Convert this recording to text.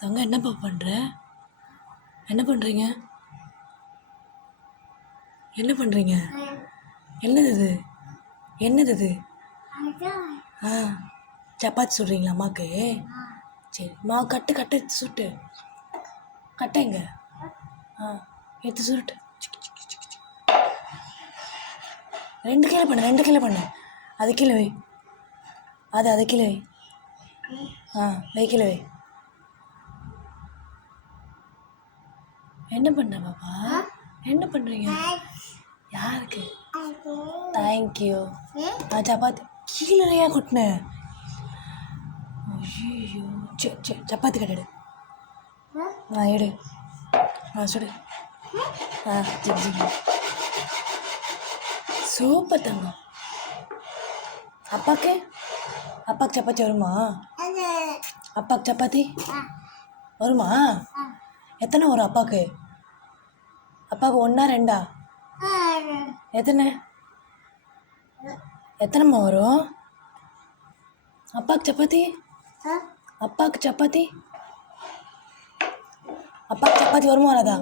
தங்க என்னப்பா பண்ணுற? என்ன பண்ணுறீங்க? என்ன பண்ணுறீங்க? என்னது இது? என்னது இது? ஆ, சப்பாத்தி சுடுறீங்களா அம்மாவுக்கு? சரி, மாவு கட்டு கட்டு எடுத்து சுட்டு. கட்டைங்க. ஆ, எடுத்து சுருட்டு. 2 கீழே பண்ணு, 2 கீழே பண்ணு. அது கீழே வை. அது கீழே வை. ஆ, வை கீழே வை. என்ன பண்ண பாப்பா? என்ன பண்ணுறீங்க? யாருக்கு? தேங்க்யூ. சப்பாத்தி கீழே கொட்டினேன். ஐயோ, சரி சரி, சப்பாத்தி கட்டு எடு. சுடு. சரி சரி, சூப்பர் தங்கம். அப்பாவுக்கு சப்பாத்தி வருமா? அப்பாவுக்கு சப்பாத்தி வருமா? எத்தனை வரும் அப்பாவுக்கு? 1 2? எத்தனைம்மா வரும் அப்பாவுக்கு சப்பாத்தி? அப்பாவுக்கு சப்பாத்தி வருமா வராதா?